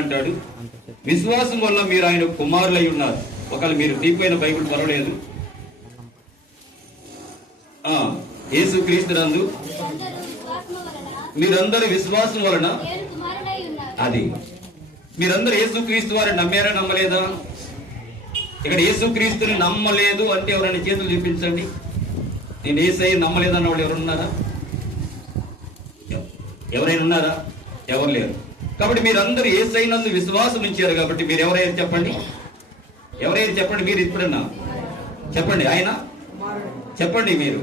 అంటాడు, విశ్వాసం వల్ల మీరు ఆయన కుమారులై ఉన్నారు. ఒకవేళ మీరు తీపోయిన బైబిల్ పర్వాలేదు. యేసు క్రీస్తునందు మీరందరూ విశ్వాసం వలన, అది మీరందరూ యేసు క్రీస్తు వారిని నమ్మారా నమ్మలేదా? ఇక్కడ యేసు క్రీస్తుని నమ్మలేదు అంటే ఎవరైనా చేతులు చూపించండి. నేను యేసయ్య నమ్మలేదన్న వాళ్ళు ఎవరున్నారా? ఎవరైనా ఉన్నారా? ఎవరు లేరు. కాబట్టి మీరందరూ యేసయ్యనందు విశ్వాసం ఉంచారు. కాబట్టి మీరు ఎవరైనా చెప్పండి, ఎవరైనా చెప్పండి. మీరు ఇప్పుడన్నా చెప్పండి, ఆయన చెప్పండి. మీరు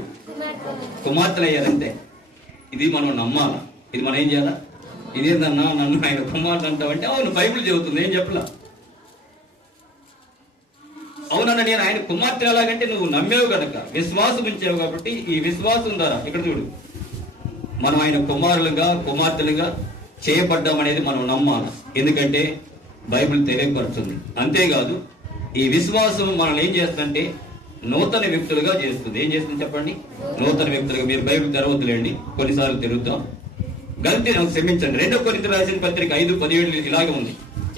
కుమార్తెలు అయ్యారంటే ఇది మనం నమ్మాలా. ఇది మనం ఏం చేయాలా? ఇదేందన్నా నన్ను ఆయన కుమార్తె అంటావంటే అవును, బైబిల్ చెబుతుంది. ఏం చెప్పలా? అవునన్నా నేను ఆయన కుమార్తె ఎలాగంటే నువ్వు నమ్మేవు కనుక, విశ్వాసం ఉంచావు. కాబట్టి ఈ విశ్వాసం ద్వారా ఇక్కడ చూడు, మనం ఆయన కుమారులుగా కుమార్తెలుగా చేయబడ్డామనేది మనం నమ్మాలి. ఎందుకంటే బైబిల్ తెలియపరుస్తుంది. అంతేకాదు ఈ విశ్వాసం మనల్ని ఏం చేస్తుందంటే నూతన వ్యక్తులుగా చేస్తుంది. ఏం చేస్తుంది చెప్పండి? నూతన వ్యక్తులుగా. మీరు బైబిల్ తెరవద్దులేండి, కొన్నిసార్లు తిరుగుతాం. గల్తీ నాకు క్షమించండి. 2 కొరింథీయులకు రాసిన పత్రిక 5:17 ఇలాగే ఉంది.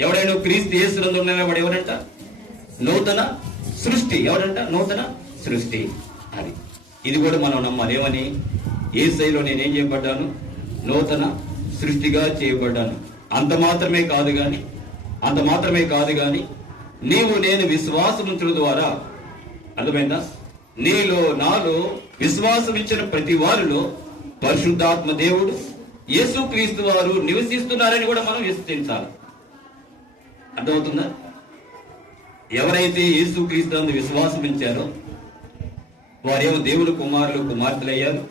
ఎవడైనా క్రీస్తు యేసునందు ఉన్నవాడు ఎవరంట? నూతన సృష్టి. ఎవరంట? నూతన సృష్టి. అది ఇది కూడా మనం నమ్మాలి. ఏమని? యేసయ్యలో నేనేం చేయబడ్డాను? నూతన సృష్టిగా చేయబడ్డాను. అంత మాత్రమే కాదు గాని నీవు నేను విశ్వాసం ఉంచడం ద్వారా, అర్థమైందా? నీలో నాలో విశ్వాసం ఇచ్చిన ప్రతి వారిలో పరిశుద్ధాత్మ దేవుడు యేసు క్రీస్తు వారు నివసిస్తున్నారని కూడా మనం విశ్వసించాలి. అర్థమవుతుందా? ఎవరైతే యేసు క్రీస్తు విశ్వాసం ఉంచారో వారేమో దేవుని కుమారులు కుమార్తెలు అయ్యారు.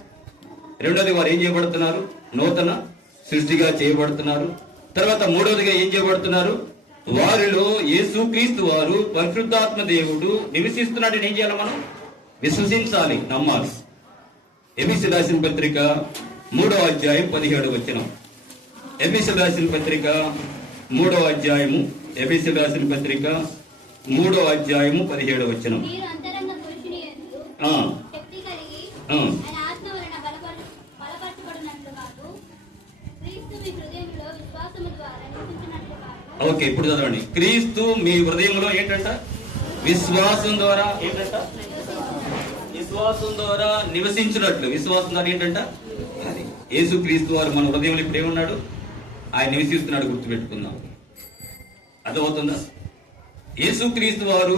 రెండోది వారు ఏం చేయబడుతున్నారు? నూతన సృష్టిగా చేయబడుతున్నారు. తర్వాత మూడవదిగా ఏం చేయబడుతున్నారు? వారిలో యేసు క్రీస్తు వారు పరిశుద్ధాత్మ దేవుడు నివసిస్తున్నాడని ఏం చేయాలి? మనం విశ్వసించాలి, నమ్మాలి. ఎఫెసీయులకు రాసిన పత్రిక 3వ అధ్యాయం 17వ వచనం. ఎఫెసీయులకు రాసిన పత్రిక 3వ అధ్యాయము 3వ అధ్యాయము 17వ వచనం. ఓకే, ఇప్పుడు చదవండి. క్రీస్తు మీ హృదయంలో ఏంటంట? విశ్వాసం ద్వారా ఏంటంట? విశ్వాసం ద్వారా నివసించినట్లు. విశ్వాసం ద్వారా ఏంటంట? అది యేసు క్రీస్తు వారు మన హృదయంలో ఇప్పుడు ఏమన్నాడు? ఆయన నివసిస్తున్నాడు. గుర్తుపెట్టుకుందాం. అర్థమవుతుందా? యేసు క్రీస్తు వారు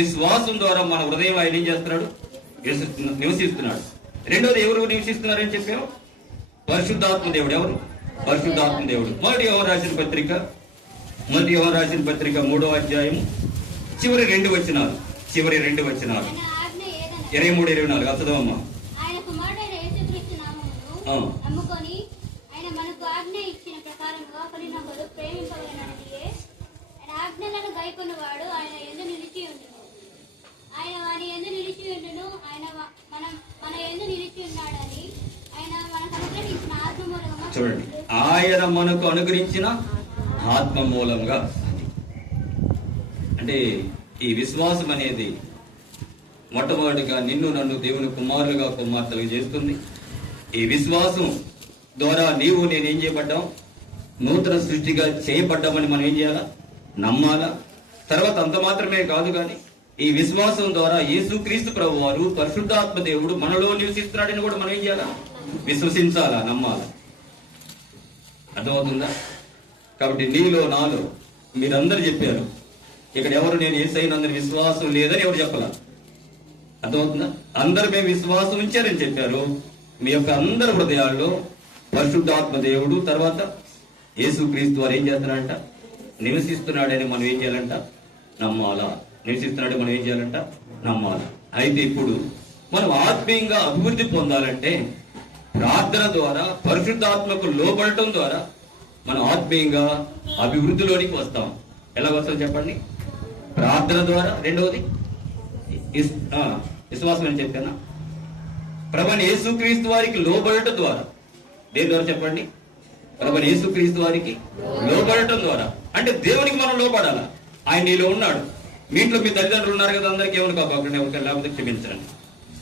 విశ్వాసం ద్వారా మన హృదయం ఆయన ఏం చేస్తున్నాడు? నివసిస్తున్నాడు. రెండోది ఎవరు నివసిస్తున్నారని చెప్పాము? పరిశుద్ధాత్మ దేవుడు. ఎవరు? పరిశుద్ధాత్మ దేవుడు. మొదటి యోహాను రాసిన పత్రిక 3వ అధ్యాయం చివరి 2 వచనాలు. 23-24 చదవమ్మా. చూడండి, ఆయన మనకు అనుగ్రహించిన ఆత్మ మూలంగా. అంటే ఈ విశ్వాసం అనేది మొట్టమొదటిగా నిన్ను నన్ను దేవుని కుమారులుగా కుమార్తెలుగా చేస్తుంది. ఈ విశ్వాసం ద్వారా నీవు నేనేం చేయబడ్డాం? నూతన సృష్టిగా చేయబడ్డామని మనం ఏం చేయాలా? నమ్మాలా. తర్వాత అంత మాత్రమే కాదు కానీ ఈ విశ్వాసం ద్వారా యేసుక్రీస్తు ప్రభు వారు పరిశుద్ధాత్మ దేవుడు మనలో నివసిస్తున్నాడని కూడా మనం ఏం చేయాలా? విశ్వసించాలా, నమ్మాలా. అర్థమవుతుందా? కాబట్టి నీలో నాలో మీరందరూ చెప్పారు. ఇక్కడ ఎవరు నేను యేసయ్యనందు విశ్వాసం లేదని ఎవరు చెప్పాలా? అర్థమవుతుందా? అందరూ మేము విశ్వాసం ఉంచారని చెప్పారు. మీ యొక్క అందరి హృదయాల్లో పరిశుద్ధాత్మ దేవుడు తర్వాత యేసుక్రీస్తు వారు ఏం చేస్తున్నాడంట? నివసిస్తున్నాడని మనం ఏం చేయాలంట? నమ్మాలా. నివసిస్తున్నాడని మనం ఏం చేయాలంట? నమ్మాలా. అయితే ఇప్పుడు మనం ఆత్మీయంగా అభివృద్ధి పొందాలంటే ప్రార్థన ద్వారా, పరిశుద్ధాత్మకు లోబడటం ద్వారా మనం ఆత్మీయంగా అభివృద్ధిలోనికి వస్తాం. ఎలా వస్తాం చెప్పండి? ప్రార్థన ద్వారా. రెండవది విశ్వాసం అని చెప్పానా? ప్రభువైన యేసుక్రీస్తు వారికి లోబడటం ద్వారా. దేని ద్వారా చెప్పండి? ప్రభువైన యేసుక్రీస్తు వారికి లోబడటం ద్వారా. అంటే దేవునికి మనం లోబడాలా. ఆయన నీలో ఉన్నాడు. మీ ఇంట్లో మీ తల్లిదండ్రులు ఉన్నారు కదా, అందరికీ ఏమని కాకుండా ఎవరికి లేకపోతే క్షమించండి.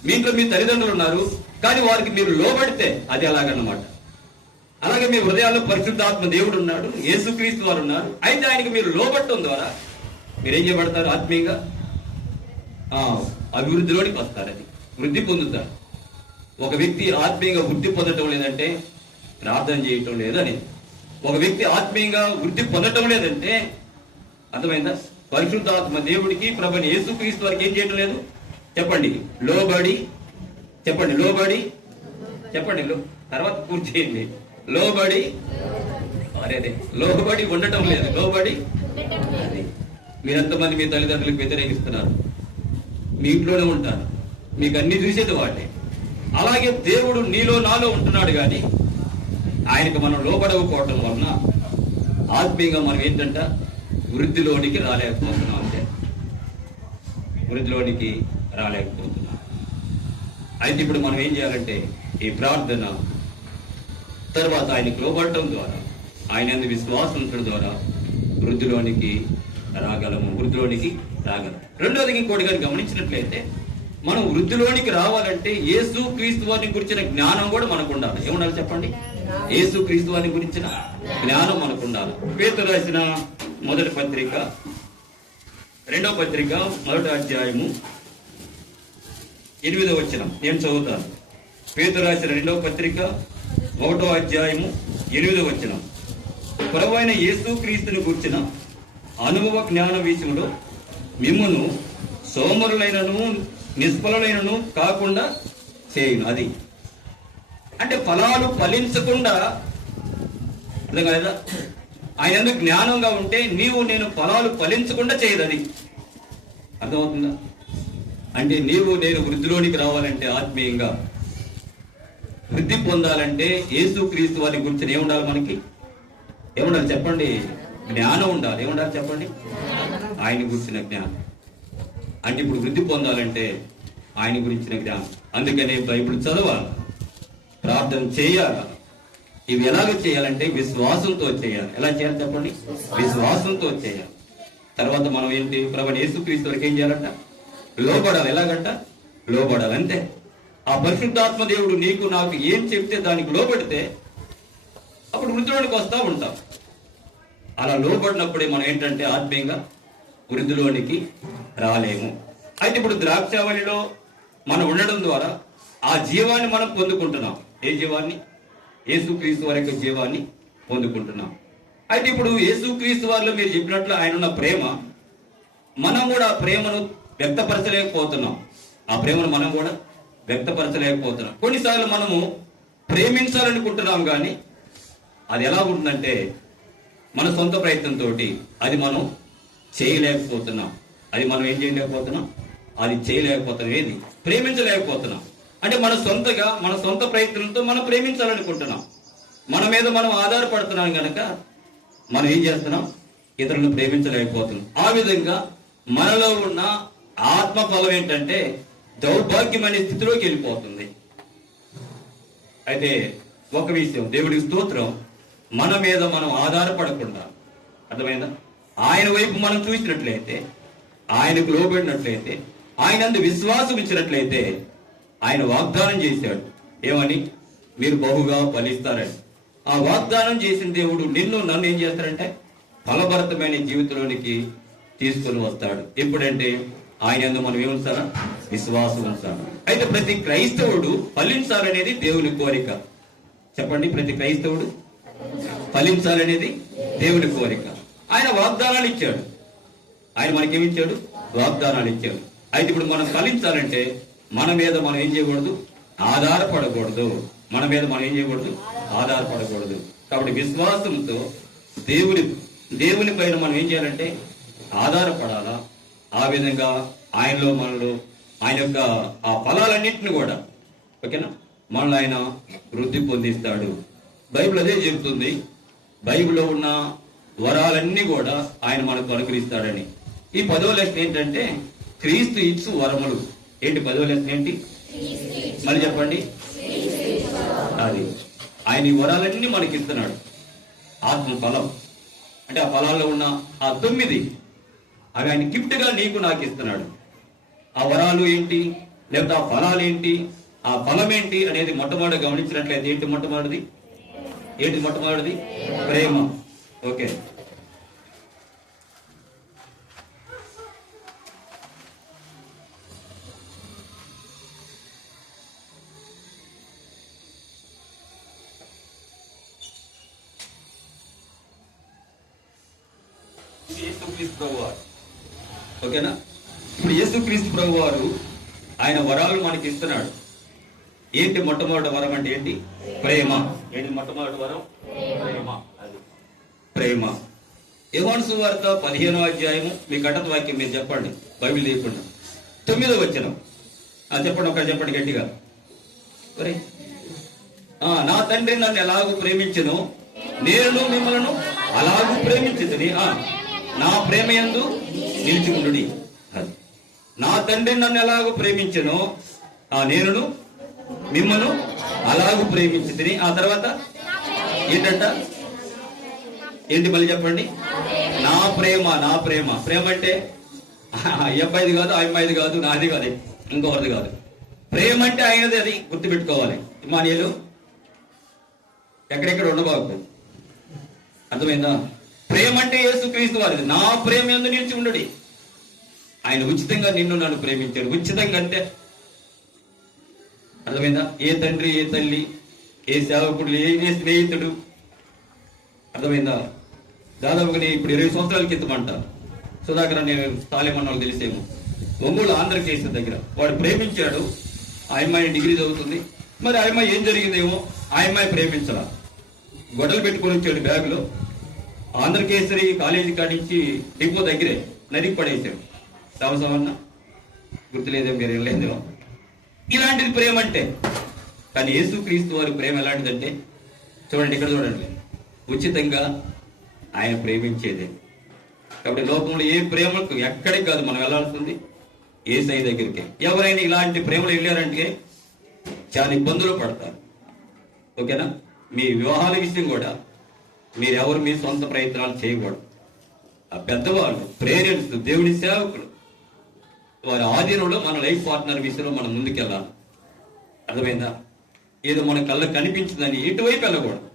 మీ ఇంట్లో మీ తల్లిదండ్రులు ఉన్నారు, కానీ వారికి మీరు లోబడితే అది అలాగన్నమాట. అలాగే మీ హృదయాల్లో పరిశుద్ధాత్మ దేవుడు ఉన్నాడు, యేసుక్రీస్తు వారు ఉన్నారు. అయితే ఆయనకి మీరు లోబట్టడం ద్వారా మీరేం చేయబడతారు? ఆత్మీయంగా అభివృద్ధిలోనికి వస్తారు, అది వృద్ధి పొందుతారు. ఒక వ్యక్తి ఆత్మీయంగా వృద్ధి పొందటం లేదంటే ప్రార్థన చేయటం లేదని. ఒక వ్యక్తి ఆత్మీయంగా వృద్ధి పొందటం లేదంటే అర్థమైందా? పరిశుద్ధాత్మ దేవుడికి, ప్రభుని యేసుక్రీస్తు వారికి ఏం చేయటం లేదు? చెప్పండి, లోబడి. చెప్పండి, లోబడి. చెప్పండి, తర్వాత పూర్తి చేయండి. లోబడి. అదే లోబడి ఉండటం లేదు, లోబడి. మీరెంతమంది మీ తల్లిదండ్రులకు వ్యతిరేకిస్తున్నారు? మీ ఇంట్లోనే ఉంటారు, మీకు అన్ని చూసేది వాటే. అలాగే దేవుడు నీలో నాలో ఉంటున్నాడు, కానీ ఆయనకు మనం లోబడకపోవటం వలన ఆత్మీయంగా మనం ఏంటంట వృద్ధిలోనికి రాలేకపోతున్నాం. అంటే వృద్ధిలోనికి రాలేకపోతున్నాం. అయితే ఇప్పుడు మనం ఏం చేయాలంటే ఈ ప్రార్థన తర్వాత ఆయనకు లోబడటం ద్వారా, ఆయన విశ్వాసం ఉంచడం ద్వారా వృద్ధిలోనికి రాగలము, వృద్ధిలోనికి రాగలము. రెండోది ఇంకోటి కానీ గమనించినట్లయితే, మనం వృద్ధిలోనికి రావాలంటే యేసు క్రీస్తు వారిని గురించిన జ్ఞానం కూడా మనకు ఉండాలి. ఏముండాలి చెప్పండి? యేసు క్రీస్తు వారిని గురించిన జ్ఞానం మనకు ఉండాలి. పేతురు రాసిన మొదటి పత్రిక 2వ పత్రిక 1వ అధ్యాయము 8వ వచనం నేను చదువుతాను. పేతురు రాసిన 2వ పత్రిక 1వ అధ్యాయము 8వ వచనం. ప్రభువైన యేసు క్రీస్తుని గురించిన అనుభవ జ్ఞాన విషయంలో మిమ్మును సోమరులైనను నిష్ఫలులైనను కాకుండా చేయును. అది అంటే ఫలాలు ఫలించకుండా, అర్థం కదా? ఆయన ఎందుకు జ్ఞానంగా ఉంటే నీవు నేను ఫలాలు ఫలించకుండా చేయదు. అది అర్థమవుతుందా? అంటే నీవు నేను వృద్ధిలోనికి రావాలంటే, ఆత్మీయంగా వృద్ధి పొందాలంటే యేసు క్రీస్తు వారి గురించి ఏముండాలి? మనకి ఏముండాలి చెప్పండి? జ్ఞానం ఉండాలి. ఏముండాలి చెప్పండి? ఆయన గురించిన జ్ఞానం. అంటే ఇప్పుడు వృద్ధి పొందాలంటే ఆయన గురించిన జ్ఞానం. అందుకనే బైబిల్ చదవాలి, ప్రార్థన చేయాలి. ఇవి ఎలాగ చేయాలంటే విశ్వాసంతో చేయాలి. ఎలా చేయాలి చెప్పండి? విశ్వాసంతో చేయాలి. తర్వాత మనం ఏంటి? ప్రభువైన యేసుక్రీస్తు వారికి ఏం చేయాలంట? లోబడాలి. ఎలాగంట? లోబడాలి. అంతే. ఆ పరిశుద్ధాత్మ దేవుడు నీకు నాకు ఏం చెప్తే దానికి లోబడితే అప్పుడు వృద్ధిలోనికి వస్తూ ఉంటాం. అలా లోబడినప్పుడే మనం ఏంటంటే ఆత్మీయంగా వృద్ధిలోనికి రాలేము. అయితే ఇప్పుడు ద్రాక్షావళిలో మనం ఉండడం ద్వారా ఆ జీవాన్ని మనం పొందుకుంటున్నాం. ఏ జీవాన్ని? యేసుక్రీస్తు వారి యొక్క జీవాన్ని పొందుకుంటున్నాం. అయితే ఇప్పుడు యేసుక్రీస్తు వారిలో మీరు చెప్పినట్లు ఆయన ఉన్న ప్రేమ, మనం కూడా ఆ ప్రేమను వ్యక్తపరచలేకపోతున్నాం. ఆ ప్రేమను మనం కూడా వ్యక్తపరచలేకపోతున్నాం. కొన్నిసార్లు మనము ప్రేమించాలనుకుంటున్నాం, కానీ అది ఎలా ఉంటుందంటే మన సొంత ప్రయత్నంతో అది మనం చేయలేకపోతున్నాం. అది మనం ఏం చేయలేకపోతున్నాం? అది చేయలేకపోతున్నాం. ఏది? ప్రేమించలేకపోతున్నాం. అంటే మన సొంతగా మన సొంత ప్రయత్నంతో మనం ప్రేమించాలనుకుంటున్నాం. మన మీద మనం ఆధారపడుతున్నాం కనుక మనం ఏం చేస్తున్నాం? ఇతరులను ప్రేమించలేకపోతున్నాం. ఆ విధంగా మనలో ఉన్న ఆత్మ ఫలం ఏంటంటే దౌర్భాగ్యమనే స్థితిలోకి వెళ్ళిపోతుంది. అయితే ఒక విషయం, దేవుడికి స్తోత్రం, మన మీద మనం ఆధారపడకుండా, అర్థమైందా? ఆయన వైపు మనం చూసినట్లయితే, ఆయనకు లోబడినట్లయితే, ఆయనందు విశ్వాసం ఇచ్చినట్లయితే ఆయన వాగ్దానం చేశాడు. ఏమని? మీరు బహుగా ఫలిస్తారని. ఆ వాగ్దానం చేసిన దేవుడు నిన్ను నన్ను ఏం చేస్తాడంటే ఫలభరితమైన జీవితంలోనికి తీసుకుని వస్తాడు. ఎప్పుడంటే ఆయన మనం ఏముంచాలా? విశ్వాసం ఉంచాలి. అయితే ప్రతి క్రైస్తవుడు ఫలించాలనేది దేవుని కోరిక. చెప్పండి, ప్రతి క్రైస్తవుడు ఫలించాలనేది దేవుని కోరిక. ఆయన వాగ్దానాలు ఇచ్చాడు. ఆయన మనకేమిచ్చాడు? వాగ్దానాలు ఇచ్చాడు. అయితే ఇప్పుడు మనం ఫలించాలంటే మన మీద మనం ఏం చేయకూడదు? ఆధారపడకూడదు. మన మీద మనం ఏం చేయకూడదు? ఆధారపడకూడదు. కాబట్టి విశ్వాసంతో దేవుని పైన మనం ఏం చేయాలంటే ఆధారపడాలా. ఆ విధంగా ఆయనలో మనలో ఆయన యొక్క ఆ ఫలాలన్నింటినీ కూడా, ఓకేనా, మనల్ని ఆయన వృద్ధి పొందిస్తాడు. బైబిల్ అదే చెబుతుంది. బైబిల్లో ఉన్న వరాలన్నీ కూడా ఆయన మనకు అనుగ్రహిస్తాడని. ఈ 10వ లెసన్ ఏంటంటే క్రీస్తు ఇచ్చు వరములు. ఏంటి 10వ లెసన్ ఏంటి? మళ్ళీ చెప్పండి. అది ఆయన ఈ వరాలన్నీ మనకి ఇస్తున్నాడు. ఆత్మ ఫలం అంటే ఆ ఫలాల్లో ఉన్న ఆ 9 అవి ఆయన గిఫ్ట్ గా నీకు నాకు ఇస్తున్నాడు. ఆ వరాలు ఏంటి, లేకపోతే ఆ ఫలాలు ఏంటి, ఆ ఫలం ఏంటి అనేది మొట్టమొదటి గమనించినట్లయితే ఏంటి? మొట్టమొదటిది ఏంటి మొట్టమొదటిది? ప్రేమ. ఓకే, యేసుక్రీస్తు ప్రభు వారు. ఓకేనా? ఇప్పుడు యేసుక్రీస్తు ప్రభు వారు ఆయన వరాలు మనకి ఇస్తున్నాడు. ఏంటి మొట్టమొదటి వరం అంటే ఏంటి? ప్రేమ. ఏంటి మొట్టమొదటి వరం? ప్రేమ. అది ప్రేమ. యోహాను సువార్త 15వ అధ్యాయము, మీ ఘటన వాక్యం మీరు చెప్పండి, బైబిల్ లేకుండా. 9వ వచనం చెప్పండి, ఒకటి చెప్పండి గట్టిగా. నా తండ్రి నన్ను ఎలాగూ ప్రేమించెను, నేను మిమ్మల్ని అలాగూ ప్రేమించుదని నా ప్రేమ యందు నిలిచి ఉండుడి. నా తండ్రి నన్ను ఎలాగూ ప్రేమించెను, నేను మిమ్మల్ని అలాగూ ప్రేమించుదని. ఆ తర్వాత ఏంటంట? ఏంటి మళ్ళీ చెప్పండి? నా ప్రేమ. నా ప్రేమ. ప్రేమ అంటే ఈ అబ్బాయిది కాదు, ఆ అమ్మాయిది కాదు, నాది కాదు, ఇంకొకరిది కాదు. ప్రేమ అంటే ఆయనది. అది గుర్తుపెట్టుకోవాలి. ఇమానియలు ఎక్కడెక్కడ ఉండబాకు. అర్థమైందా? ప్రేమ అంటే యేసుక్రీస్తు వారిది. నా ప్రేమ యందు నిలిచి ఉండడి. ఆయన ఉచితంగా నిన్ను నన్ను ప్రేమించాడు. ఉచితంగా అంటే అర్థమైందా? ఏ తండ్రి, ఏ తల్లి, ఏ సేవకుడు, ఏ స్నేహితుడు, అర్థమైందా? దాదాపుగా నేను ఇప్పుడు 20 సంవత్సరాల క్రితం అంట సుధాకర్ అనే తాలేమన్నాళ్ళు తెలిసేమో, ఒంగోలు ఆంధ్రకేశ్వర దగ్గర వాడు ప్రేమించాడు. ఆ అమ్మాయి డిగ్రీ చదువుతుంది. మరి ఆ అమ్మాయి ఏం జరిగిందేమో, ఆ అమ్మాయి ప్రేమించరా, గొడవలు పెట్టుకొని వచ్చాడు బ్యాగులో. ఆంధ్రకేసరి కాలేజీ కాడించి డిపో దగ్గరే నదికి పడేసాడు. రామసమన్న గుర్తులేదేమో, మీరు వెళ్ళలేదేమో. ఇలాంటిది ప్రేమ అంటే. కానీ యేసుక్రీస్తు వారి ప్రేమ ఎలాంటిదంటే చూడండి, ఇక్కడ చూడండి, ఉచితంగా ఆయన ప్రేమించేదే. కాబట్టి లోకంలో ఏ ప్రేమకు ఎక్కడికి కాదు మనం వెళ్ళాల్సింది, యేసయ్య దగ్గరికి. ఎవరైనా ఇలాంటి ప్రేమలు వెళ్ళారంటే చాలా ఇబ్బందులు పడతారు. ఓకేనా? మీ వివాహాల విషయం కూడా మీరెవరు మీ సొంత ప్రయత్నాలు చేయకూడదు. ఆ పెద్దవాళ్ళు, పేరెంట్స్, దేవుని సేవకులు, వారి ఆధీనంలో మన లైఫ్ పార్ట్నర్ విషయంలో మనం ముందుకెళ్ళాలి. అర్థమైందా? ఏదో మన కళ్ళకు కనిపించిందని ఎటువైపు వెళ్ళకూడదు.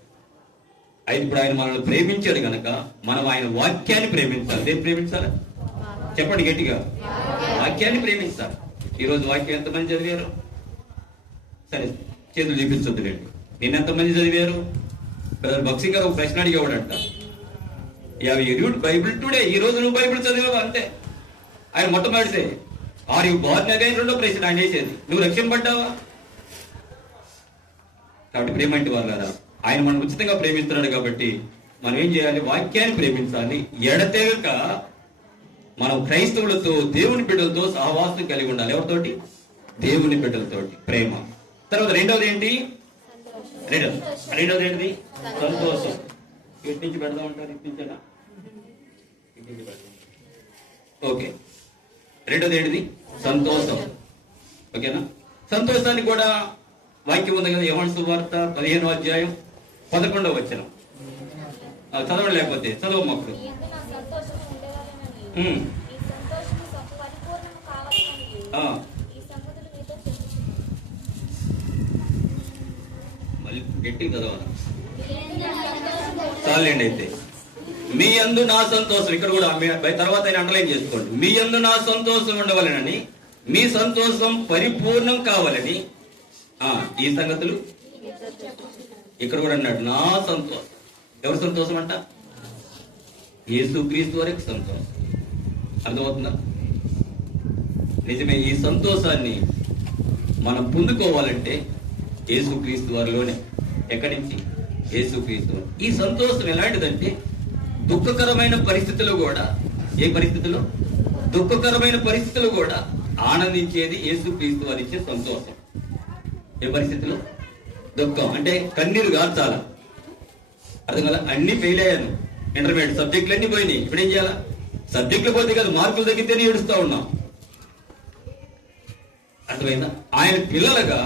అయితే ఇప్పుడు ఆయన మనల్ని ప్రేమించాడు కనుక మనం ఆయన వాక్యాన్ని ప్రేమించాలి. దేన్ని ప్రేమించాలి? చెప్పండి గట్టిగా. వాక్యాన్ని ప్రేమించాలి. ఈరోజు వాక్యం ఎంతమంది చదివారు? సరే, చేతులు చూపించొద్దు రేపు. నిన్నెంతమంది చదివారు? బక్సీ గారు ఒక ప్రశ్న అడిగేవాడంట, బైబిల్ టుడే. ఈ రోజు నువ్వు బైబిల్ చదివావు అంతే. ఆయన మొట్టమొదటిదే ఆర్ యు బోర్న్ అగైన్, రెండో ప్రశ్న ఆయన వేసేది, నువ్వు రక్షింపబడ్డావా? కాబట్టి ప్రేమ అంటే వాళ్ళు కదా, ఆయన మనం ఉచితంగా ప్రేమిస్తున్నాడు. కాబట్టి మనం ఏం చేయాలి? వాక్యాన్ని ప్రేమించాలి. ఎడతెగక మనం క్రైస్తవులతో, దేవుని బిడ్డలతో సహవాసం కలిగి ఉండాలి. ఎవరితోటి? దేవుని బిడ్డలతోటి. ప్రేమ. తర్వాత రెండవది ఏంటి? రెండవది ఏంటిది? సంతోషం. ఇటు నుంచి పెడదాం ఉంటారు, ఇటు నుంచేనా? ఓకే. రెండోది ఏంటిది? సంతోషం. ఓకేనా? సంతోషానికి కూడా వాక్యం ఉంది కదా, యోహాను సువార్త 15వ అధ్యాయం 11వ వచనం. చదవండి, లేకపోతే చదవ మొక్కలు. మళ్ళీ గట్టి చదవాలి. చాలండి. అయితే మీ యందు నా సంతోషం, ఇక్కడ కూడా తర్వాత ఆయన అండర్లైన్ చేసుకోండి. మీ యందు నా సంతోషం ఉండవాలని, మీ సంతోషం పరిపూర్ణం కావాలని. ఈ సంగతులు ఇక్కడ కూడా అన్నాడు, నా సంతోషం. ఎవరి సంతోషం అంట? యేసుక్రీస్తు వరకు సంతోషం. అర్థమవుతుందా? నిజమే. ఈ సంతోషాన్ని మనం పొందుకోవాలంటే యేసుక్రీస్తు వారిలోనే. ఎక్కడి నుంచి? యేసుక్రీస్తు. ఈ సంతోషం ఎలాంటిదంటే దుఃఖకరమైన పరిస్థితులు కూడా, ఏ పరిస్థితుల్లో? దుఃఖకరమైన పరిస్థితులు కూడా ఆనందించేది యేసుక్రీస్తు వారి ఇచ్చే సంతోషం. ఏ పరిస్థితుల్లో? దుఃఖం అంటే కన్నీరు గార్చాల. అర్థం కదా? అన్ని ఫెయిల్ అయ్యాను, ఇంటర్మీడియట్ సబ్జెక్టులు అన్ని పోయినాయి. ఇప్పుడు ఏం చేయాలా? సబ్జెక్టులు పోతే కదా, మార్కులు తగ్గితేనే ఏడుస్తా ఉన్నాం. అర్థమైందా? ఆయన పిల్లలుగా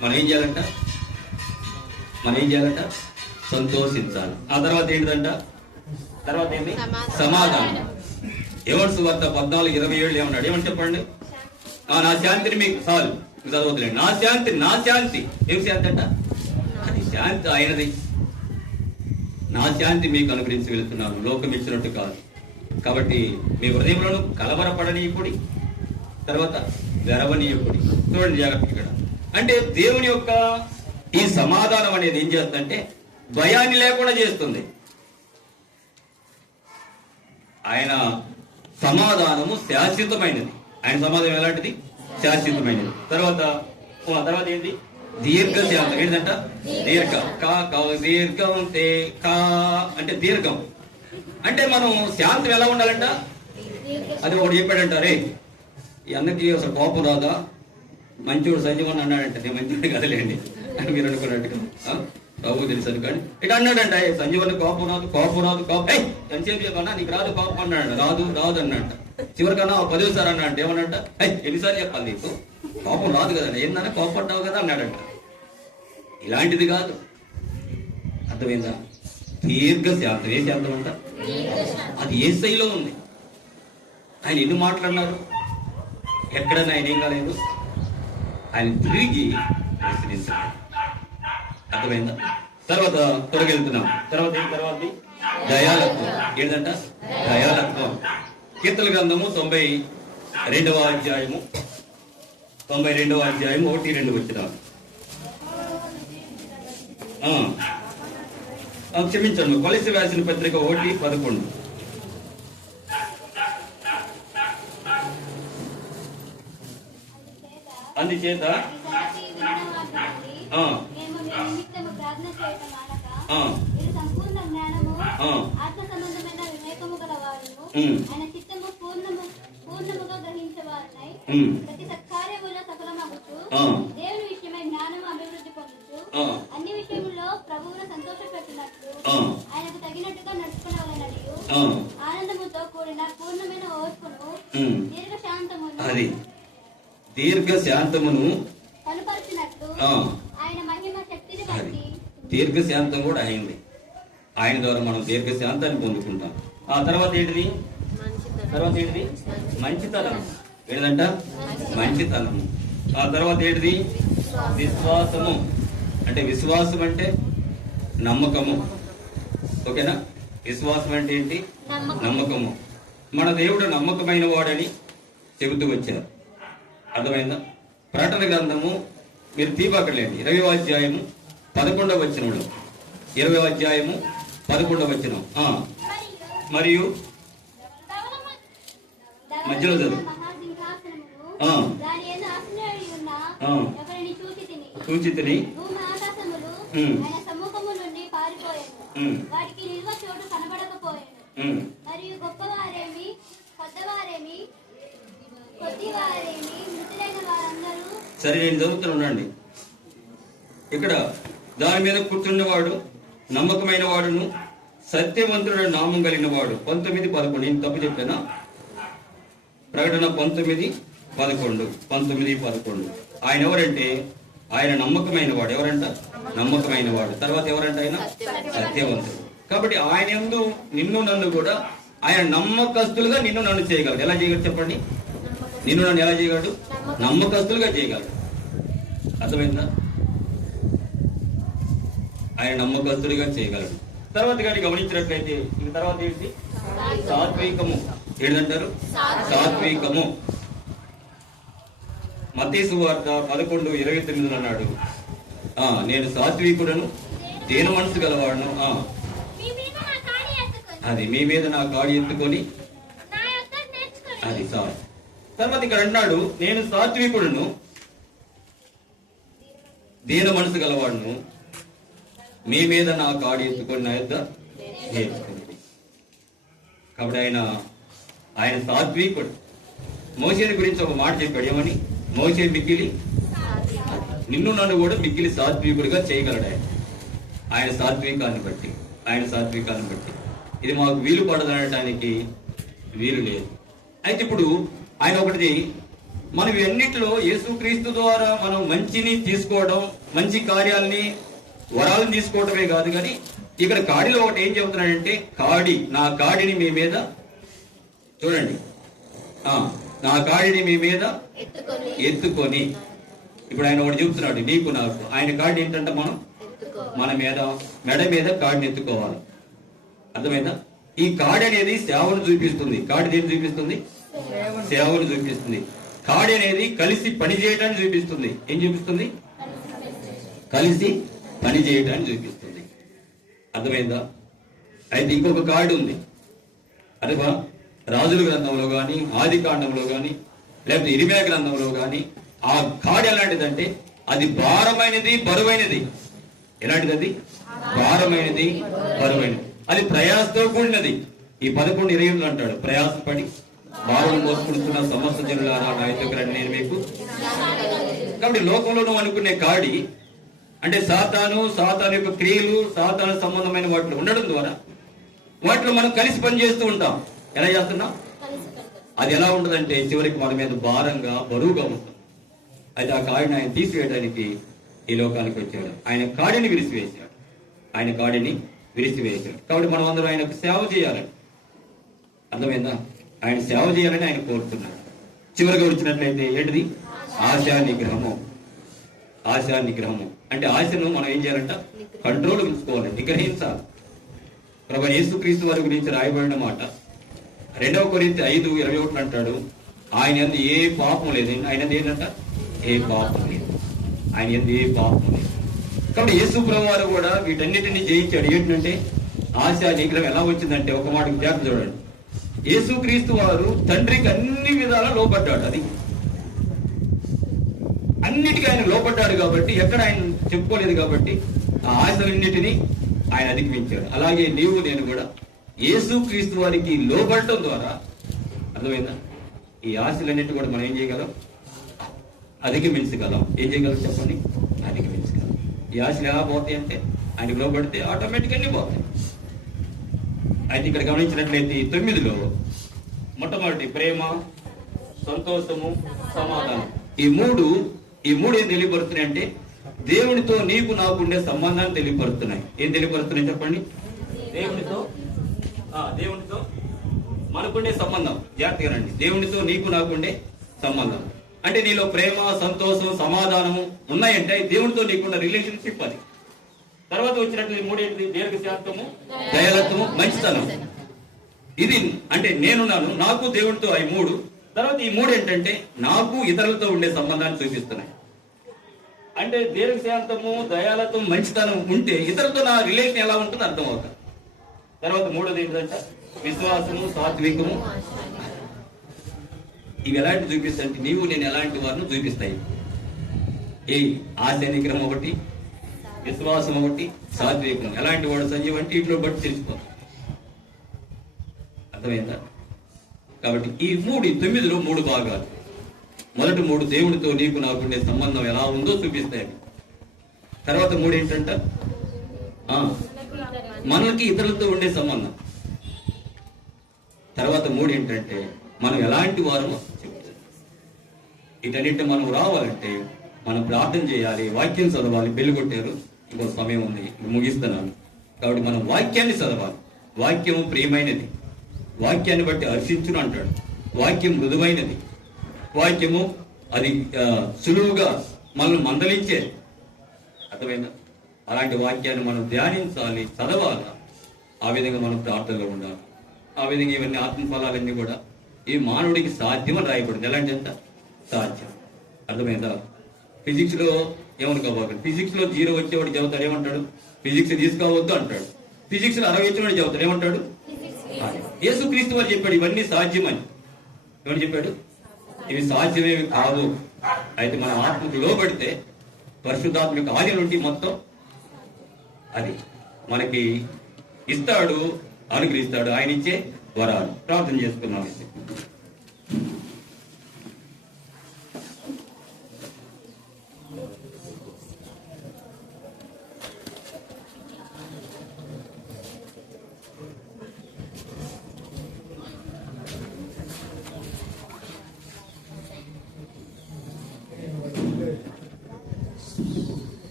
మనం ఏం చేయాలంట? సంతోషించాలి. ఆ తర్వాత ఏంటిదంట? తర్వాత ఏంటి? సమాధానం. యోహాను సువార్త 14:27 ఏమన్నాడు? ఏమని చెప్పండి? నా శాంతిని మీకు చాలు, చదవద్దులేండి. నా శాంతి. ఏం శాంతి అంట? అది శాంతి ఆయనది. నా శాంతి మీకు అనుగ్రహించి వెళుతున్నాను, లోకం ఇచ్చినట్టు కాదు. కాబట్టి మీ హృదయంలోనూ కలవరపడనీయకుడి, తర్వాత వెరవనీయకుడి. చూడండి జాగ్రత్త ఇక్కడ. అంటే దేవుని యొక్క ఈ సమాధానం అనేది ఏం చేస్తుందంటే భయాన్ని లేకుండా చేస్తుంది. ఆయన సమాధానము శాశ్వతమైనది. ఆయన సమాధానం ఎలాంటిది? శాశ్వతమైనది. తర్వాత ఏంటి? దీర్ఘశాంతం. ఏంటంట? దీర్ఘం. దీర్ఘం కా అంటే దీర్ఘం. అంటే మనం శాంతం ఎలా ఉండాలంట? అది ఒకటి చెప్పాడంట, రే ఈ అన్నకి అసలు కోపం రాదా? మంచోడు సంజీవన్ అన్నాడంట. నేను మంచోడు కదలేండి అని మీరు అనుకున్నట్టుగా ప్రభు తెలుసు అనుకోండి. ఇక అన్నాడంట, సంజీవన్ కోపం రాదు, కోపం రాదు, కోపం ఎంతసేపు చెప్పన్నా నీకు రాదు కోపం అన్నాడు. రాదు అన్నట్ట. చివరికన్నా 10 సార్ అన్నాడు. ఏమన్నట్ట? ఎన్నిసార్లు చెప్పాలి నీకు కోపం రాదు కదండి, ఏందన్నా కోపం పడ్డావు కదా అన్నాడంట. ఇలాంటిది కాదు. అర్థమైందా? దీర్ఘ శాంతం. ఏ శాంతం అంట? అది ఏ స్థాయిలో ఉంది. ఆయన ఎన్ని మాట్లాడినారు, ఎక్కడన్నా ఆయన ఏం కాలేదు, ఆయన తిరిగి ప్రశ్నించాడు. అర్థమైందా? తర్వాత తొలగెళ్తున్నాం. తర్వాత దయాలత్వం. ఏంటంట? దయాలత్వం. కీర్తన గ్రంథము 92వ అధ్యాయము 1-2 వచ్చినాం. క్షమించండి, కొలసి రాసిన పత్రిక 1:11. అందుచేత అన్ని విషయంలో ప్రభువును సంతోషపెట్టినట్లు ఆయనకు తగినట్టుగా నడుచుకునవలెననియు ఆనందముతో కూడిన పూర్ణమైన ఓర్పును దీర్ఘశాంతమును కనుపరిచినట్లు ఆయన మహిమ శక్తిని బట్టి దీర్ఘశాంతం కూడా అయింది. ఆయన ద్వారా మనం దీర్ఘశాంతాన్ని పొందుకుంటాం. ఆ తర్వాత ఏంటిది? మంచితనం. ఏంటంట? మంచితనము. ఆ తర్వాత ఏంటిది? విశ్వాసము. అంటే విశ్వాసం అంటే నమ్మకము. ఓకేనా? విశ్వాసం అంటే ఏంటి? నమ్మకము. మన దేవుడు నమ్మకమైన వాడని చెబుతూ వచ్చారు. అర్థమైందా? ప్రకటన గ్రంథము మీరు తీపక్కర్లేండి. 20వ అధ్యాయము 11వ వచనంలో 20వ అధ్యాయము 11వ వచనం. మరియు మధ్యలో చదువు. చూచితిని మరియు గొప్పవారేమి కొత్తవారేమి కొద్దివారేమి మృతులైన వారందరూ. సరే, నేను చదువుతున్నానండి. ఇక్కడ దాని మీద కూర్చున్నవాడు నమ్మకమైన వాడును సత్యవంతుడు నామం కలిగిన వాడు. 19:11. నేను తప్పు చెప్పానా? ప్రకటన 19:11. ఆయన ఎవరంటే ఆయన నమ్మకమైన వాడు. ఎవరంట? నమ్మకమైన వాడు. తర్వాత ఎవరంట? ఆయన సత్యవంతుడు. కాబట్టి ఆయన యందు నిన్ను నన్ను కూడా ఆయన నమ్మకస్తులుగా నిన్ను నన్ను చేయగలడు. ఎలా చేయగలడు చెప్పండి? నిన్ను నన్ను ఎలా చేయగలడు? నమ్మకస్తులుగా చేయగలడు. అర్థమైందా? ఆయన నమ్మకస్తుడిగా చేయగలడు. తర్వాత కానీ గమనించినట్లయితే ఇంక తర్వాత ఏంటి? సాత్వికము. ఏంటంటారు? సాత్వికము. మత్తయి సువార్త 11:29 అన్నాడు, నేను సాత్వికుడను దేని మనసు గలవాడును. అది మీ మీద నా కాడి ఎత్తుకొని అది సార్. తర్వాత ఇక్కడ అంటున్నాడు, నేను సాత్వికుడును దీన మనసు గలవాడును మీ మీద నా కాడి ఎత్తుకొని నా యొద్ద నేర్చుకుని. కాబట్టి ఆయన సాత్వికుడు. మోషేని గురించి ఒక మాట చెప్పాడు. ఏమని? మోషే మిక్కిలి, నిన్ను నన్ను కూడా మిక్కిలి సాత్వికుడిగా చేయగలడు ఆయన సాత్వికాన్ని బట్టి. ఇది మాకు వీలు పడదనడానికి వీలు లేదు. అయితే ఇప్పుడు ఆయన ఒకటి, మనం అన్నిటిలో యేసుక్రీస్తు ద్వారా మనం మంచిని తీసుకోవడం, మంచి కార్యాలని వరాలను తీసుకోవడమే కాదు. కానీ ఇక్కడ కాడిలో ఒకటి ఏం చెబుతున్నాడంటే, నా కాడిని మీ మీద చూడండి, నా కాడిని మీ మీద ఎత్తుకొని. ఇప్పుడు ఆయన ఒకటి చెబుతున్నాడు, నీకు నాకు. ఆయన కాడి ఏంటంటే మనం మన మీద మెడ మీద కాడిని ఎత్తుకోవాలి. అర్థమైందా? ఈ కాడి అనేది సేవను చూపిస్తుంది. కాడి దేని చూపిస్తుంది? సేవను చూపిస్తుంది. కాడి అనేది కలిసి పని చేయడాన్ని చూపిస్తుంది. ఏం చూపిస్తుంది? కలిసి పని చేయడాన్ని చూపిస్తుంది. అర్థమైందా? అయితే ఇంకొక కాడి ఉంది. అదే రాజుల గ్రంథంలో కానీ, ఆది కాండంలో కానీ, లేకపోతే ఇరిమియా గ్రంథంలో కానీ ఆ కాడి ఎలాంటిదంటే అది భారమైనది, బరువైనది. ఎలాంటిది? అది భారమైనది, బరువైనది. అది ప్రయాసతో కూడినది. ఈ 11:28 అంటాడు, ప్రయాసపడి భారం మోసుకుంటున్న సమస్త జనులారా నా యొద్దకు రండి, నేను మీకు. కాబట్టి లోకంలో నువ్వు అనుకునే కాడి అంటే సాతాను యొక్క క్రియలు, సాతాను సంబంధమైన వాటిలో ఉండడం ద్వారా వాటిలో మనం కలిసి పనిచేస్తూ ఉంటాం. ఎలా చేస్తున్నాం? అది ఎలా ఉండదంటే చివరికి మన మీద భారంగా, బరువుగా ఉంటుంది. అయితే ఆ కాడిని ఆయన తీసివేయడానికి ఈ లోకానికి వచ్చాడు. ఆయన కాడిని విరిసివేశాడు. ఆయన కాడిని విరిసివేశాడు. కాబట్టి మనం అందరం ఆయనకు సేవ చేయాలని. అర్థమైందా? ఆయన సేవ చేయాలని ఆయన కోరుతున్నాడు. చివరిగా వచ్చినట్లయితే ఏంటిది? ఆశా నిగ్రహము. ఆశా నిగ్రహము అంటే ఆశను మనం ఏం చేయాలంట? కంట్రోల్ ఉంచుకోవాలి, నిగ్రహించాలి. ప్రభువైన యేసుక్రీస్తు వారి గురించి రాయబడిన మాట 2 కొరింథీ 5:21 అంటాడు, ఆయన యందు ఏ పాపం లేదు. ఆయన యందు ఏంటంట? ఏ పాపం లేదు. ఆయన యందు ఏ పాపం లేదు. కాబట్టి యేసు ప్రభువు వారు కూడా వీటన్నిటిని జయించాడు. ఏంటంటే ఆశా నిగ్రహం ఎలా వచ్చిందంటే ఒక మాట జాగ్రత్త చూడండి. యేసుక్రీస్తు వారు తండ్రికి అన్ని విధాలా లోపడ్డాడు. అది అన్నిటికీ ఆయన లోపడ్డాడు కాబట్టి ఎక్కడ ఆయన చెప్పుకోలేదు కాబట్టి ఆ ఆశలన్నిటినీ ఆయన అధిగమించాడు. అలాగే నీవు నేను కూడా యేసుక్రీస్తు వారికి లోబడటం ద్వారా, అర్థమైందా, ఈ ఆశలన్నిటి కూడా మనం ఏం చేయగలం? అధిగమించగలం. ఏం చేయగలం చెప్పండి? అధిగమించగలం. ఈ ఆశలు ఎలా పోతాయి అంటే ఆయనకు లోబడితే ఆటోమేటిక్ అన్ని పోతాయి. అయితే ఇక్కడ గమనించినట్లయితే 9లో మొట్టమొదటి ప్రేమ, సంతోషము, సమాధానం. ఈ మూడు ఏం తెలియపరుస్తున్నాయి అంటే దేవునితో నీకు నాకు ఉండే సంబంధాన్ని తెలియపరుస్తున్నాయి. ఏం తెలియపరుస్తున్నాయి చెప్పండి? దేవునితో మనకుండే సంబంధం. జాగ్రత్తగా రండి. దేవునితో నీకు నాకుండే సంబంధం అంటే నీలో ప్రేమ, సంతోషం, సమాధానము ఉన్నాయంటే దేవునితో నీకున్న రిలేషన్షిప్ అది. తర్వాత వచ్చినట్టు 3 దీర్ఘశాంతము, దయాలత్వము, మంచితనం. ఇది అంటే నేనున్నాను, నాకు దేవునితో అవి 3. తర్వాత ఈ 3 ఏంటంటే నాకు ఇతరులతో ఉండే సంబంధాన్ని చూపిస్తున్నాయి. అంటే దీర్ఘశాంతము, దయాలత్వం, మంచితనం ఉంటే ఇతరులతో నా రిలేషన్ ఎలా ఉంటుందో అర్థం అవుతుంది. తర్వాత 3వది ఏంటంటే విశ్వాసము, సాత్వికము. ఇవి ఎలాంటి చూపిస్తాయంటే నీవు నేను ఎలాంటి వారిని చూపిస్తాయి. ఈ ఆశ నిగ్రహం ఒకటి, విశ్వాసం ఒకటి, సాత్వికం. ఎలాంటి వాడు సంజీవ్ అంటే ఇంట్లో బట్టి తెలిసిపోతుంది. అర్థమైందా? కాబట్టి ఈ 9లో 3 భాగాలు. మొదటి 3 దేవుడితో నీకు నాకుండే సంబంధం ఎలా ఉందో చూపిస్తాయి. తర్వాత 3 ఏంటంట మనకి ఇతరులతో ఉండే సంబంధం. తర్వాత 3 ఏంటంటే మనం ఎలాంటి వారమో చెప్తారు. వీటన్నిటి మనం రావాలంటే మనం ప్రార్థన చేయాలి, వాక్యం చదవాలి. బెల్లు కొట్టారు, ఇంకో సమయం ఉంది, ముగిస్తున్నాను. కాబట్టి మనం వాక్యాన్ని చదవాలి. వాక్యము ప్రియమైనది, వాక్యాన్ని బట్టి హర్షించును అంటాడు. వాక్యం మృదువైనది, వాక్యము అది సులువుగా మనల్ని మందలించే. అర్థమైందా? అలాంటి వాక్యాన్ని మనం ధ్యానించాలి, చదవాలి. ఆ విధంగా మనం ప్రార్థనలో ఉండాలి. ఆ విధంగా ఇవన్నీ ఆత్మఫలాలన్నీ కూడా ఈ మానవుడికి సాధ్యం అని రాయబడింది. ఎలాంటి ఎంత సాధ్యం. అర్థమైందా? ఫిజిక్స్ లో ఏమనుకోవాలి, ఫిజిక్స్ లో 0 వచ్చేవాడు చదువుతాడు, ఏమంటాడు? ఫిజిక్స్ తీసుకోవద్దు అంటాడు. ఫిజిక్స్ లో 60 వచ్చినవాడు చదువుతాడు, ఏమంటాడు? యేసుక్రీస్తు వారు చెప్పాడు ఇవన్నీ సాధ్యమని. ఏమని చెప్పాడు? ఇవి సాధ్యమేవి కాదు. అయితే మన ఆత్మకు లోబడితే పరిశుద్ధాత్మ యొక్క ఆది నుండి మొత్తం అది మనకి ఇస్తాడు, అనుగ్రహిస్తాడు. ఆయన ఇచ్చే వరాలు. ప్రార్థన చేసుకున్నాం.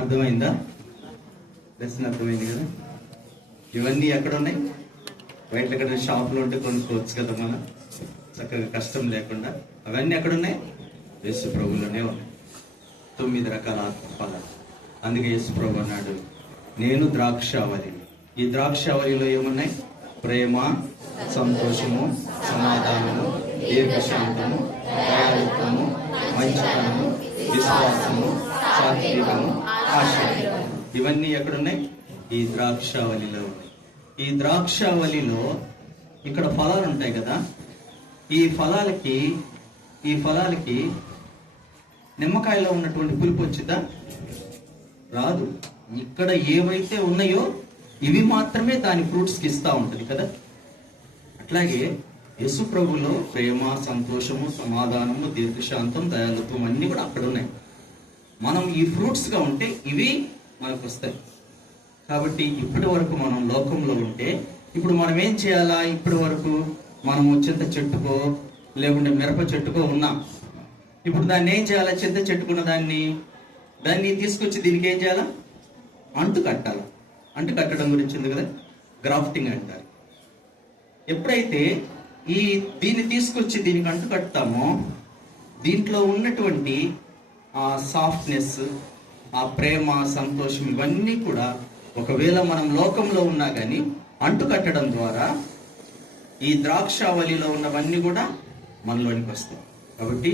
అర్థమైందా? లెసన్ అర్థమైంది కదా? ఇవన్నీ ఎక్కడ ఉన్నాయి? బయట ఎక్కడ షాపులో ఉంటే కొనుక్కోవచ్చు కదా మనం, చక్కగా కష్టం లేకుండా. అవన్నీ ఎక్కడ ఉన్నాయి? యేసు ప్రభులోనే ఉన్నాయి. 9 రకాల ఆత్మఫలాలు. అందుకే యేసు ప్రభు అన్నాడు, నేను ద్రాక్షావళి. ఈ ద్రాక్షావళిలో ఏమున్నాయి? ప్రేమ, సంతోషము, సమాధానము, దీర్ఘశాంతము, దయాళుత్వము, మంచితనము, విశ్వాసము, సాత్వికము, ఆశీర్వాదము. ఇవన్నీ ఎక్కడున్నాయి? ఈ ద్రాక్షావళిలో ఉన్నాయి. ఈ ద్రాక్షావళిలో ఇక్కడ ఫలాలు ఉంటాయి కదా, ఈ ఫలాలకి నిమ్మకాయలో ఉన్నటువంటి పులుపు వచ్చిందా? రాదు. ఇక్కడ ఏవైతే ఉన్నాయో ఇవి మాత్రమే దాని ఫ్రూట్స్కి ఇస్తా ఉంటుంది కదా. అట్లాగే యేసు ప్రభులో ప్రేమ, సంతోషము, సమాధానము, దీర్ఘశాంతం, దయాళుత్వం అన్నీ కూడా అక్కడ ఉన్నాయి. మనం ఈ ఫ్రూట్స్గా ఉంటే ఇవి మనకు వస్తాయి. కాబట్టి ఇప్పటి వరకు మనం లోకంలో ఉంటే ఇప్పుడు మనం ఏం చేయాలా? ఇప్పటి వరకు మనము చింత చెట్టుకో లేకుంటే మిరప చెట్టుకో ఉన్నాం. ఇప్పుడు దాన్ని ఏం చేయాలా? చింత చెట్టుకున్న దాన్ని తీసుకొచ్చి దీనికి ఏం చేయాలా? అంటు కట్టాలి. అంటు కట్టడం గురించి ఉంది కదా, గ్రాఫ్టింగ్ అంటారు. ఎప్పుడైతే దీన్ని తీసుకొచ్చి దీనికి అంటు కట్టుతామో దీంట్లో ఉన్నటువంటి ఆ సాఫ్ట్నెస్, ఆ ప్రేమ, సంతోషం ఇవన్నీ కూడా ఒకవేళ మనం లోకంలో ఉన్నా కానీ అంటు కట్టడం ద్వారా ఈ ద్రాక్షావళిలో ఉన్నవన్నీ కూడా మనలోనికి వస్తాయి. కాబట్టి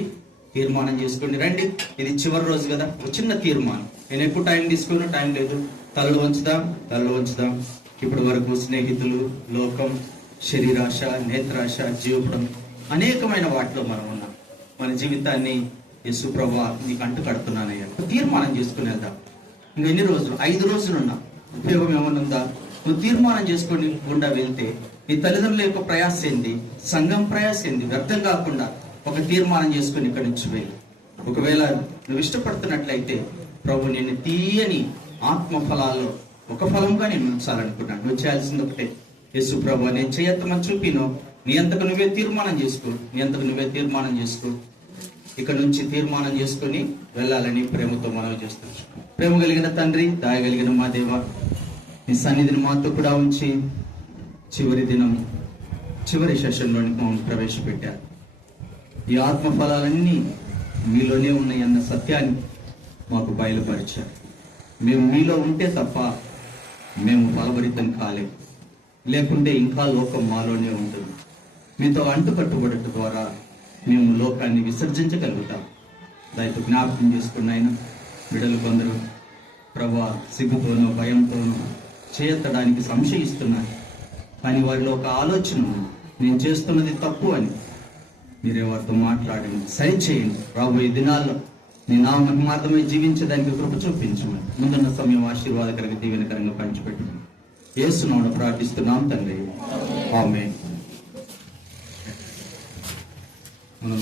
తీర్మానం చేసుకోండి. రండి, ఇది చివరి రోజు కదా, ఒక చిన్న తీర్మానం. నేను ఎక్కువ టైం తీసుకోను, టైం లేదు. తలలు వంచుదాం. ఇప్పటి వరకు స్నేహితులు, లోకం, శరీరాశ, నేత్రాశ, జీవపడం అనేకమైన వాటిలో మనం ఉన్నాం. మన జీవితాన్ని యేసు ప్రభువా నీకు అంటు కడుతున్నానయ్యా తీర్మానం చేసుకుని వెళ్దాం. ఇంకా ఎన్ని రోజులు? 5 రోజులు ఉన్నా. ఉపయోగం ఏమన్నా ఉందా? నువ్వు తీర్మానం చేసుకొని గుండా వెళ్తే నీ తల్లిదండ్రుల యొక్క ప్రయాస ఏంది, సంఘం ప్రయాస ఏంది వ్యర్థం కాకుండా ఒక తీర్మానం చేసుకుని ఇక్కడి నుంచి వెళ్ళి, ఒకవేళ నువ్వు ఇష్టపడుతున్నట్లయితే ప్రభు నిన్ను తీయని ఆత్మ ఫలాల్లో ఒక ఫలంగా నేను ఉంచాలనుకున్నాను. నువ్వు చేయాల్సింది ఒకటే, యేసు ప్రభు నేను చేయత్తమని చూపిను, నీ అంతకు నువ్వే తీర్మానం చేసుకో. ఇక్కడ నుంచి తీర్మానం చేసుకుని వెళ్ళాలని ప్రేమతో మనవి చేస్తాను. ప్రేమ కలిగిన తండ్రి, దయగలిగిన మా దేవ, నీ సన్నిధిని మాతో కూడా ఉంచి చివరి సెషన్లోనికి మమ్మల్ని ప్రవేశపెట్టారు. ఈ ఆత్మ ఫలాలన్నీ మీలోనే ఉన్నాయన్న సత్యాన్ని మాకు బయలుపరిచారు. మేము మీలో ఉంటే తప్ప మేము ఫలభరితం కాలేము, లేకుంటే ఇంకా లోకం మాలోనే ఉంటుంది. మీతో అంటుకట్టుబడట ద్వారా మేము లోకాన్ని విసర్జించగలుగుతాం. దయతో జ్ఞాపకం చేసుకున్న ఆయన బిడ్డలు కొందరు ప్రభా సిగ్గుతోనో భయంతోనో చేయత్తడానికి సంశయిస్తున్నారు. కానీ వారిలో ఒక ఆలోచన, నేను చేస్తున్నది తప్పు అని. మీరే వారితో మాట్లాడండి, సరిచేయండి. రాబోయే దినాల్లో నీ నామహిమార్థమై జీవించడానికి కృప చూపించమని ముందున్న సమయం ఆశీర్వాదకరంగా దీవెనకరంగా పంచిపెట్టమని యేసు నామమున ప్రార్థిస్తున్నాం తండ్రి, ఆమేన్. మనం